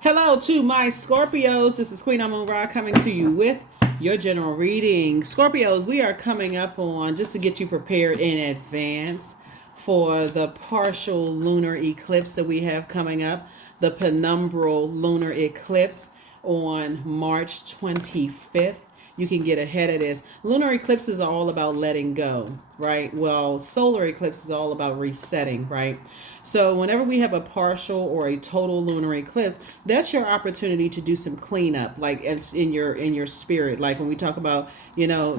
Hello to my Scorpios. This is Queen Amun Ra coming to you with your general reading. Scorpios, we are coming up on, just to get you prepared in advance for the partial lunar eclipse that we have coming up, the Penumbral Lunar Eclipse on March 25th. You can get ahead of this. Lunar eclipses are all about letting go, right? Well, solar eclipse is all about resetting, right? So whenever we have a partial or a total lunar eclipse, that's your opportunity to do some cleanup, like it's in your spirit. Like when we talk about,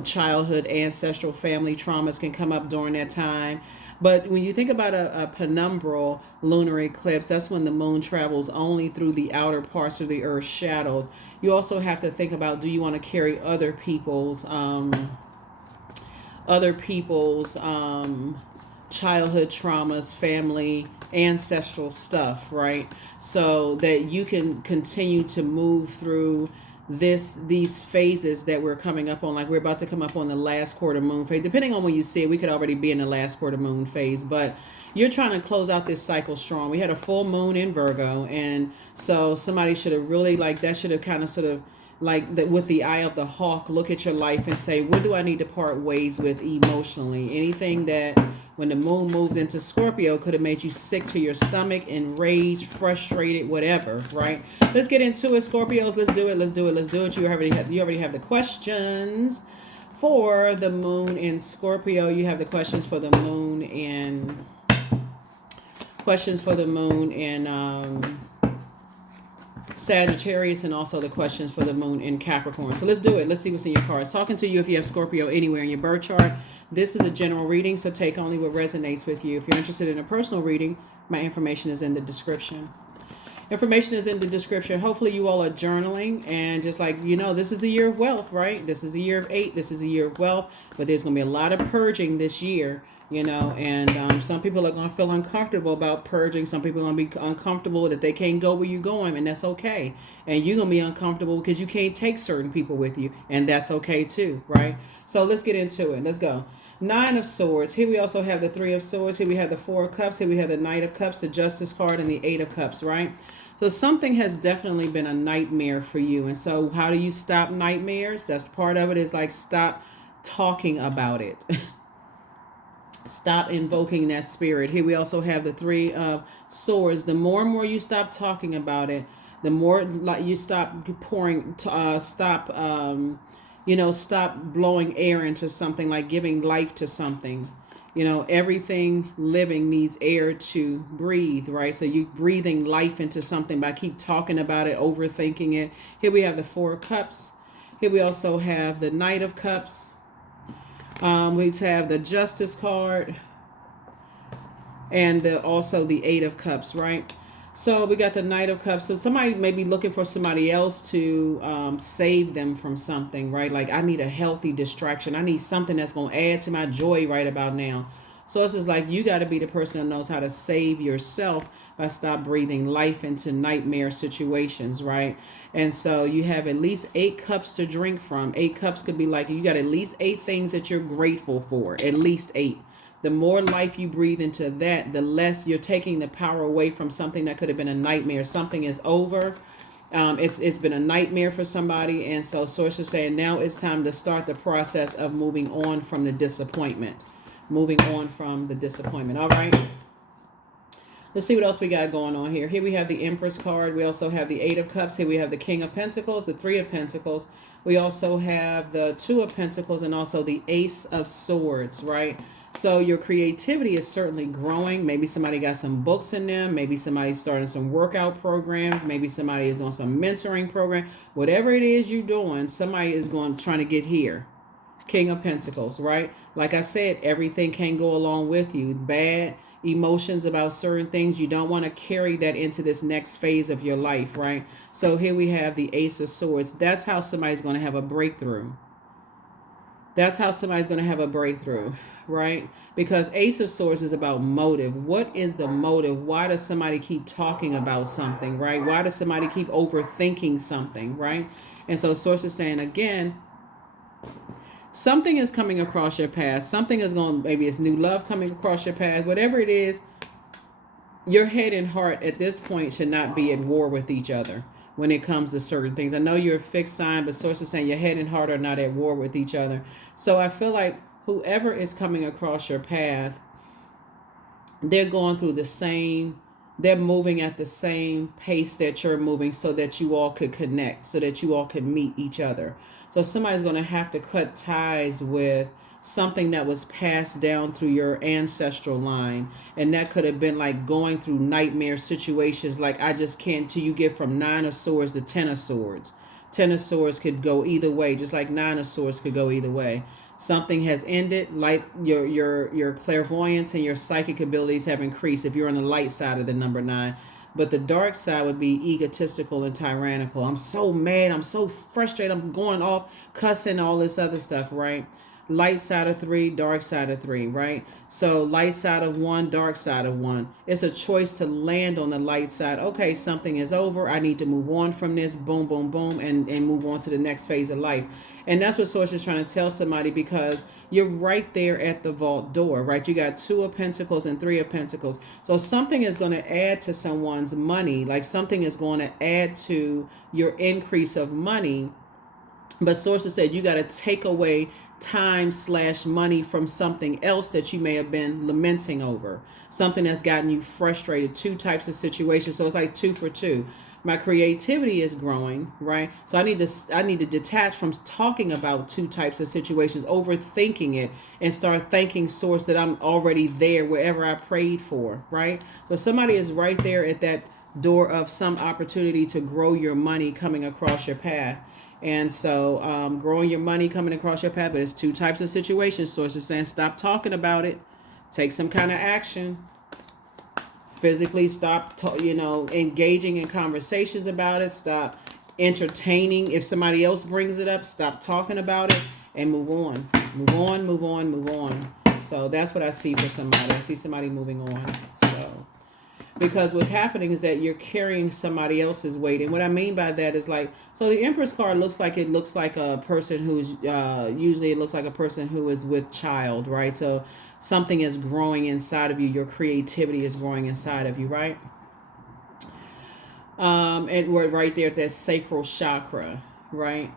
childhood, ancestral, family traumas can come up during that time. But when you think about a penumbral lunar eclipse, that's when the moon travels only through the outer parts of the Earth's shadows. You also have to think about, do you want to carry other people's childhood traumas, family, ancestral stuff, right? So that you can continue to move through these phases that we're coming up on. Like we're about to come up on the last quarter moon phase. Depending on when you see it, we could already be in the last quarter moon phase, but you're trying to close out this cycle strong. We had a full moon in Virgo, and so somebody should have really, like, that should have kind of sort of like that with the eye of the hawk, look at your life and say, what do I need to part ways with emotionally? Anything that when the moon moved into Scorpio could have made you sick to your stomach, enraged, frustrated, whatever, right? Let's get into it, Scorpios. Let's do it. Let's do it. Let's do it. You already have the questions for the moon in Scorpio. You have the questions for the moon in Sagittarius, and also the questions for the moon in Capricorn. So let's do it. Let's see what's in your cards. Talking to you if you have Scorpio anywhere in your birth chart. This is a general reading, so take only what resonates with you. If you're interested in a personal reading, my information is in the description. Information is in the description. Hopefully you all are journaling, and just like, this is the year of wealth, right? This is the year of 8. This is the year of wealth, but there's going to be a lot of purging this year. And some people are going to feel uncomfortable about purging. Some people are going to be uncomfortable that they can't go where you're going, and that's okay. And you're going to be uncomfortable because you can't take certain people with you, and that's okay too, right? So let's get into it. Let's go. 9 of Swords. Here we also have the 3 of Swords. Here we have the 4 of Cups. Here we have the Knight of Cups, the Justice card, and the 8 of Cups, right? So something has definitely been a nightmare for you. And so how do you stop nightmares? That's part of it, is like stop talking about it. Stop invoking that spirit. Here we also have the 3 of Swords. The more and more you stop talking about it, the more like you stop stop blowing air into something, like giving life to something. Everything living needs air to breathe, right? So you breathing life into something by keep talking about it, overthinking it. Here we have the 4 of Cups. Here we also have the Knight of Cups. We have the Justice card and also the 8 of Cups, right? So we got the Knight of Cups. So somebody may be looking for somebody else to save them from something, right? Like, I need a healthy distraction. I need something that's going to add to my joy right about now. So it's just like you got to be the person that knows how to save yourself by stop breathing life into nightmare situations, right? And so you have at least 8 cups to drink from. 8 cups could be like you got at least 8 things that you're grateful for, at least 8. The more life you breathe into that, the less you're taking the power away from something that could have been a nightmare. Something is over. It's been a nightmare for somebody. And so Source is saying now it's time to start the process of moving on from the disappointment. Moving on from the disappointment. All right. Let's see what else we got going on here. Here we have the Empress card. We also have the 8 of Cups. Here we have the King of Pentacles, the 3 of Pentacles. We also have the 2 of Pentacles and also the Ace of Swords, right? So your creativity is certainly growing. Maybe somebody got some books in them. Maybe somebody's starting some workout programs. Maybe somebody is doing some mentoring program. Whatever it is you're doing, somebody is trying to get here. King of Pentacles, right? Like I said, everything can go along with you. Bad emotions about certain things, you don't want to carry that into this next phase of your life, right? So here we have the Ace of Swords. That's how somebody's going to have a breakthrough. That's how somebody's going to have a breakthrough, right? Because Ace of Swords is about motive. What is the motive? Why does somebody keep talking about something, right? Why does somebody keep overthinking something, right? And so Source is saying, again, something is coming across your path. Something is going, maybe it's new love coming across your path. Whatever it is, your head and heart at this point should not be at war with each other when it comes to certain things. I know you're a fixed sign, but source is saying your head and heart are not at war with each other. So I feel like whoever is coming across your path, they're going through the same, they're moving at the same pace that you're moving so that you all could connect, so that you all could meet each other. So somebody's going to have to cut ties with something that was passed down through your ancestral line. And that could have been like going through nightmare situations. Like, I just can't, till you get from 9 of Swords to 10 of Swords. 10 of Swords could go either way, just like 9 of Swords could go either way. Something has ended, like your clairvoyance and your psychic abilities have increased if you're on the light side of the number 9. But the dark side would be egotistical and tyrannical. I'm so mad, I'm so frustrated, I'm going off cussing, all this other stuff, right? Light side of 3, dark side of 3, right? So light side of 1, dark side of 1. It's a choice to land on the light side. Okay, something is over. I need to move on from this. Boom, boom, boom, and move on to the next phase of life. And that's what Source is trying to tell somebody, because you're right there at the vault door, right? You got 2 of Pentacles and 3 of Pentacles. So something is going to add to someone's money. Like, something is going to add to your increase of money. But Sources said you got to take away time/money from something else that you may have been lamenting over, something that's gotten you frustrated. 2 types of situations. So it's like 2 for 2. My creativity is growing, right? So I need to detach from talking about 2 types of situations, overthinking it, and start thanking Source that I'm already there wherever I prayed for, right? So somebody is right there at that door of some opportunity to grow your money coming across your path. And so growing your money coming across your path, but it's 2 types of situations. Source is saying stop talking about it. Take some kind of action. Physically stop, engaging in conversations about it. Stop entertaining. If somebody else brings it up, stop talking about it and move on. Move on, move on, move on. So that's what I see for somebody. I see somebody moving on. So, because what's happening is that you're carrying somebody else's weight. And what I mean by that is like, so the Empress card looks like a person who's, usually it looks like a person who is with child, right? So something is growing inside of you. Your creativity is growing inside of you, right? And we're right there at that sacral chakra, right?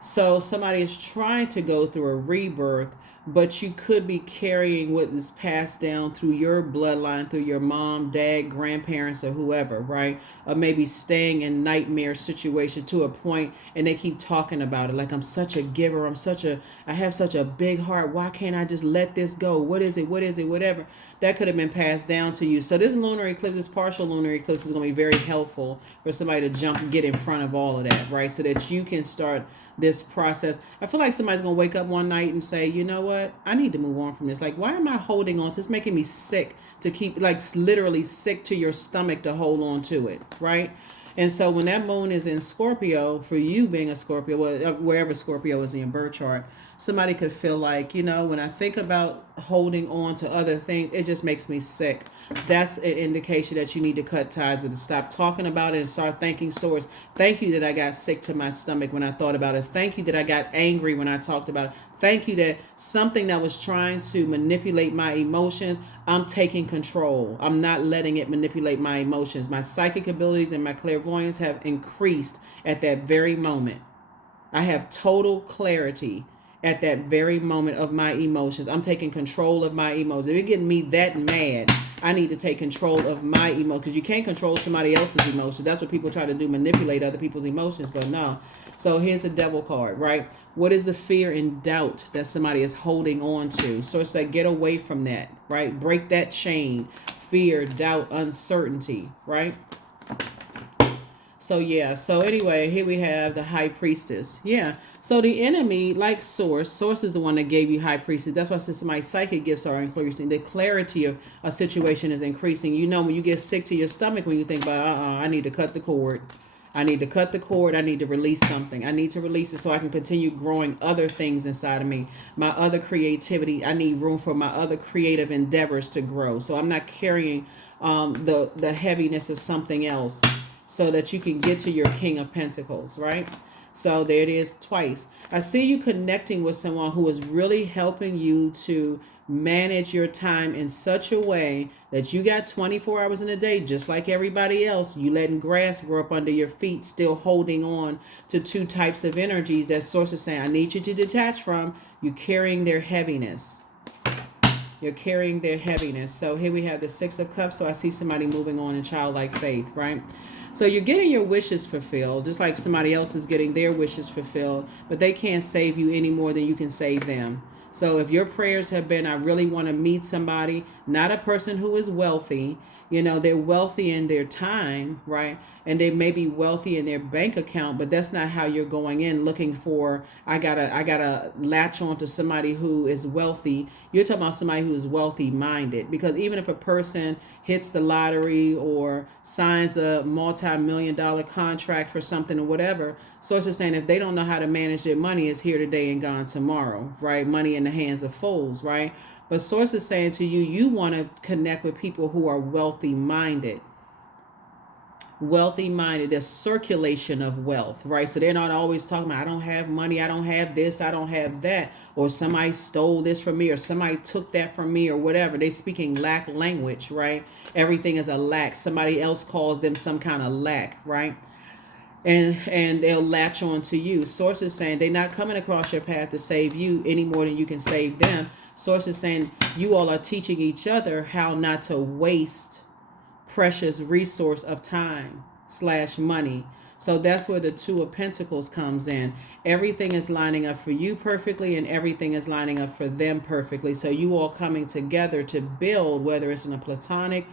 So somebody is trying to go through a rebirth, but you could be carrying what is passed down through your bloodline, through your mom, dad, grandparents, or whoever, right? Or maybe staying in nightmare situations to a point, and they keep talking about it. Like, I'm such a giver. I have such a big heart. Why can't I just let this go? What is it? Whatever. That could have been passed down to you. So this lunar eclipse, this partial lunar eclipse, is going to be very helpful for somebody to jump and get in front of all of that, right? So that you can start this process. I feel like somebody's going to wake up one night and say, you know what? I need to move on from this. Like, why am I holding on to this? It's making me sick to keep, like, literally sick to your stomach to hold on to it, right? And so when that moon is in Scorpio, for you being a Scorpio, wherever Scorpio is in your birth chart, somebody could feel like, when I think about holding on to other things, it just makes me sick. That's an indication that you need to cut ties with it. Stop talking about it and start thanking Source. Thank you that I got sick to my stomach when I thought about it. Thank you that I got angry when I talked about it. Thank you that something that was trying to manipulate my emotions, I'm taking control. I'm not letting it manipulate my emotions. My psychic abilities and my clairvoyance have increased at that very moment. I have total clarity at that very moment of my emotions. I'm taking control of my emotions. If you're getting me that mad, I need to take control of my emotions. Because you can't control somebody else's emotions. That's what people try to do, manipulate other people's emotions. But no. So here's the Devil card, right? What is the fear and doubt that somebody is holding on to? So it's like, get away from that, right? Break that chain. Fear, doubt, uncertainty, right? So yeah, so anyway, here we have the High Priestess. Yeah, so the enemy, like Source is the one that gave you High Priestess. That's why I said somebody's psychic gifts are increasing. The clarity of a situation is increasing. When you get sick to your stomach, when you think about, I need to cut the cord. I need to cut the cord. I need to release something. I need to release it so I can continue growing other things inside of me. My other creativity, I need room for my other creative endeavors to grow. So I'm not carrying the heaviness of something else, so that you can get to your King of Pentacles, right? So there it is twice. I see you connecting with someone who is really helping you to manage your time in such a way that you got 24 hours in a day, just like everybody else. You letting grass grow up under your feet, still holding on to two types of energies that source is saying, I need you to detach from. You're carrying their heaviness. You're carrying their heaviness. So here we have the Six of Cups. So I see somebody moving on in childlike faith, right? So you're getting your wishes fulfilled, just like somebody else is getting their wishes fulfilled, but they can't save you any more than you can save them. So if your prayers have been, I really want to meet somebody, not a person who is wealthy, they're wealthy in their time, right? And they may be wealthy in their bank account, but that's not how you're going in looking for, I gotta latch on to somebody who is wealthy. You're talking about somebody who is wealthy minded, because even if a person hits the lottery or signs a multi-million-dollar contract for something or whatever, source is saying if they don't know how to manage their money, it's here today and gone tomorrow, right? Money in the hands of fools, right? But source is saying to you, you want to connect with people who are wealthy minded. Wealthy minded, there's circulation of wealth, right? So they're not always talking about, I don't have money, I don't have this, I don't have that, or somebody stole this from me, or somebody took that from me, or whatever. They're speaking lack language, right? Everything is a lack. Somebody else calls them some kind of lack, right? And they'll latch on to you. Source is saying they're not coming across your path to save you any more than you can save them. Source is saying you all are teaching each other how not to waste precious resource of time/money. So that's where the Two of Pentacles comes in. Everything is lining up for you perfectly, and everything is lining up for them perfectly. So you all coming together to build, whether it's in a platonic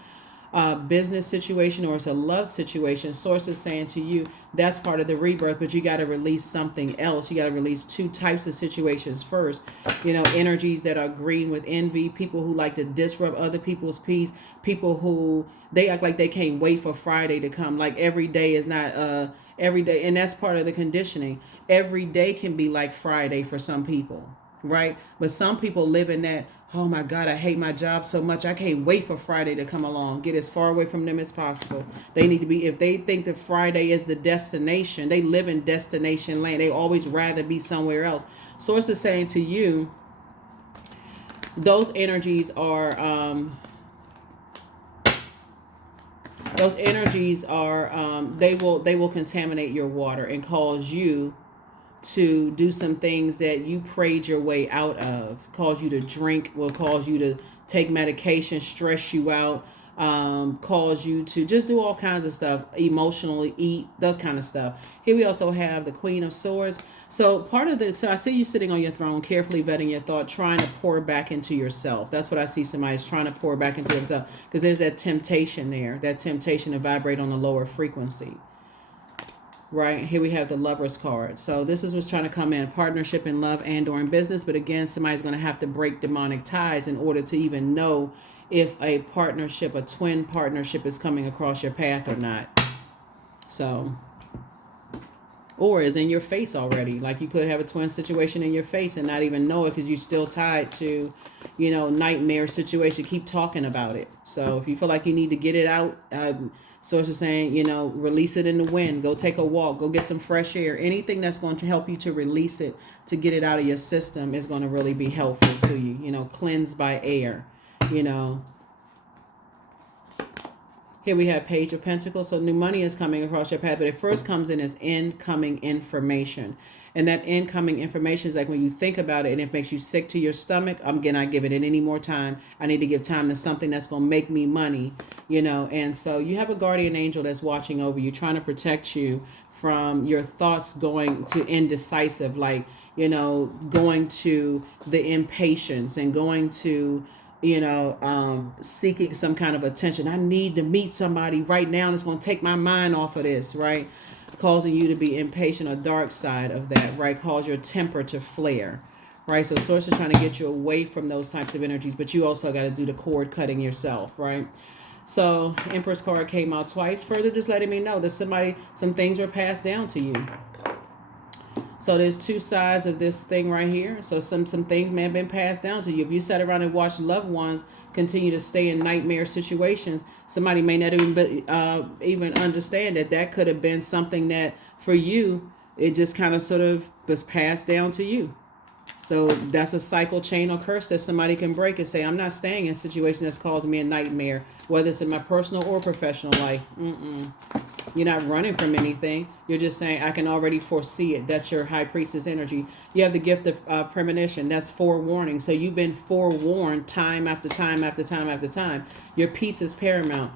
business situation or it's a love situation. Source is saying to you, that's part of the rebirth, but you got to release something else. You got to release two types of situations first. Energies that are green with envy, people who like to disrupt other people's peace, people who they act like they can't wait for Friday to come. Like every day is not every day, and that's part of the conditioning. Every day can be like Friday for some people, right? But some people live in that, oh my God, I hate my job so much, I can't wait for Friday to come along. Get as far away from them as possible. They need to be, if they think that Friday is the destination, they live in destination land. They always rather be somewhere else. Source is saying to you, those energies are they will contaminate your water and cause you to do some things that you prayed your way out of. Cause you to drink, will cause you to take medication, stress you out, cause you to just do all kinds of stuff, emotionally eat, those kind of stuff. Here we also have the Queen of Swords. So part of this, so I see you sitting on your throne, carefully vetting your thought, trying to pour back into yourself. That's what I see, somebody's trying to pour back into themselves, because there's that temptation there, that temptation to vibrate on a lower frequency. Right, here we have the Lover's card. So this is what's trying to come in, partnership in love and or in business. But again, somebody's going to have to break demonic ties in order to even know if a partnership, a twin partnership is coming across your path or not. So, or is in your face already. Like you could have a twin situation in your face and not even know it because you're still tied to, nightmare situation. Keep talking about it. So if you feel like you need to get it out, source is saying, release it in the wind. Go take a walk. Go get some fresh air. Anything that's going to help you to release it, to get it out of your system, is going to really be helpful to you. Cleanse by air. Here we have Page of Pentacles. So new money is coming across your path, but it first comes in as incoming information. And that incoming information is like when you think about it and it makes you sick to your stomach, I'm not giving it any more time. I need to give time to something that's going to make me money, And so you have a guardian angel that's watching over you, trying to protect you from your thoughts going to indecisive, like, going to the impatience and going to seeking some kind of attention. I need to meet somebody right now, and it's going to take my mind off of this, right? Causing you to be impatient, a dark side of that, right? Cause your temper to flare, right? So source is trying to get you away from those types of energies, but you also got to do the cord cutting yourself, right? So Empress card came out twice, further just letting me know that some things were passed down to you. So there's two sides of this thing right here. So some things may have been passed down to you. If you sat around and watched loved ones continue to stay in nightmare situations, somebody may not even understand that could have been something that for you, it just kind of sort of was passed down to you. So that's a cycle, chain, or curse that somebody can break and say, I'm not staying in a situation that's causing me a nightmare, whether it's in my personal or professional life. You're not running from anything. You're just saying, I can already foresee it. That's your high priestess energy. You have the gift of premonition. That's forewarning. So you've been forewarned time after time after time after time. Your peace is paramount.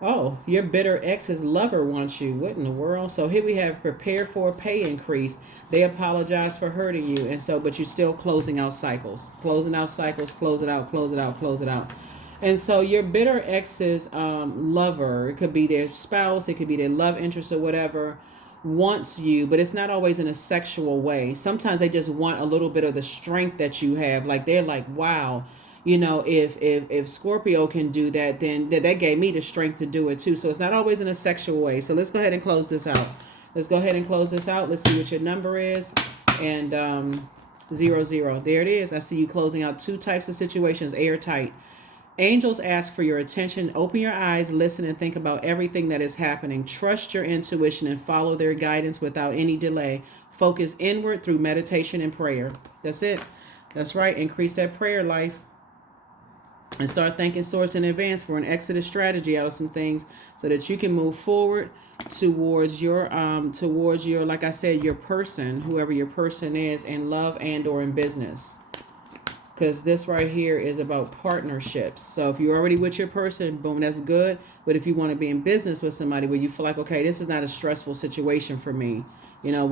Oh, your bitter ex's lover wants you. What in the world? So here we have prepare for a pay increase. They apologize for hurting you. And so, but you're still closing out cycles. Closing out cycles, close it out, close it out, close it out. And so your bitter ex's lover, it could be their spouse, it could be their love interest or whatever, wants you, but it's not always in a sexual way. Sometimes they just want a little bit of the strength that you have. Like they're like, wow, you know, if Scorpio can do that, then that gave me the strength to do it too. So it's not always in a sexual way. So let's go ahead and close this out. Let's go ahead and close this out. Let's see what your number is. And 00. There it is. I see you closing out two types of situations, airtight. Angels ask for your attention. Open your eyes, listen, and think about everything that is happening. Trust your intuition and follow their guidance without any delay. Focus inward through meditation and prayer. That's it. That's right. Increase that prayer life. And start thanking Source in advance for an exodus strategy out of some things so that you can move forward towards your like I said, your person, whoever your person is, in love and or in business. Because this right here is about partnerships. So if you're already with your person, boom, that's good. But if you want to be in business with somebody where you feel like, okay, this is not a stressful situation for me. You know,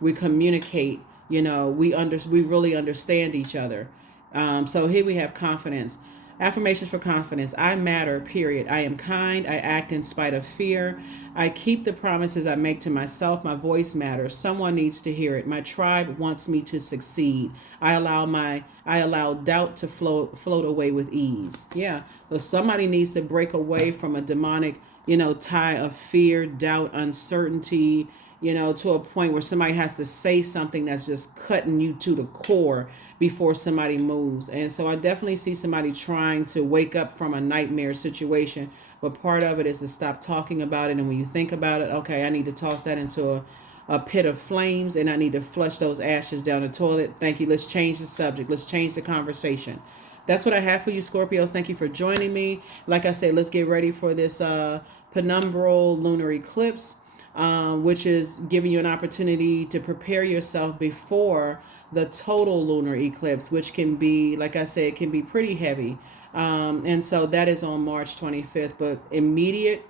we communicate, you know, we really understand each other. So here we have confidence. Affirmations for confidence. I matter, period. I am kind. I act in spite of fear. I keep the promises I make to myself. My voice matters. Someone needs to hear it. My tribe wants me to succeed. I allow doubt to float away with ease. Yeah. So somebody needs to break away from a demonic, you know, tie of fear, doubt, uncertainty, you know, to a point where somebody has to say something that's just cutting you to the core before somebody moves. And so I definitely see somebody trying to wake up from a nightmare situation. But part of it is to stop talking about it. And when you think about it, okay, I need to toss that into a pit of flames and I need to flush those ashes down the toilet. Thank you. Let's change the subject. Let's change the conversation. That's what I have for you, Scorpios. Thank you for joining me. Like I said, let's get ready for this Penumbral Lunar Eclipse, which is giving you an opportunity to prepare yourself before the total lunar eclipse, which can be, like I said, can be pretty heavy. And so that is on March 25th. But immediate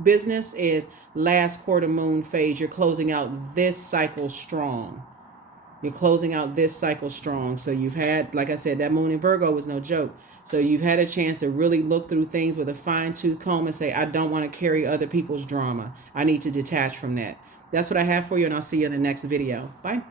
business is last quarter moon phase. You're closing out this cycle strong. You're closing out this cycle strong. So you've had, like I said, that moon in Virgo was no joke. So you've had a chance to really look through things with a fine-tooth comb and say, I don't want to carry other people's drama. I need to detach from that. That's what I have for you, and I'll see you in the next video. Bye.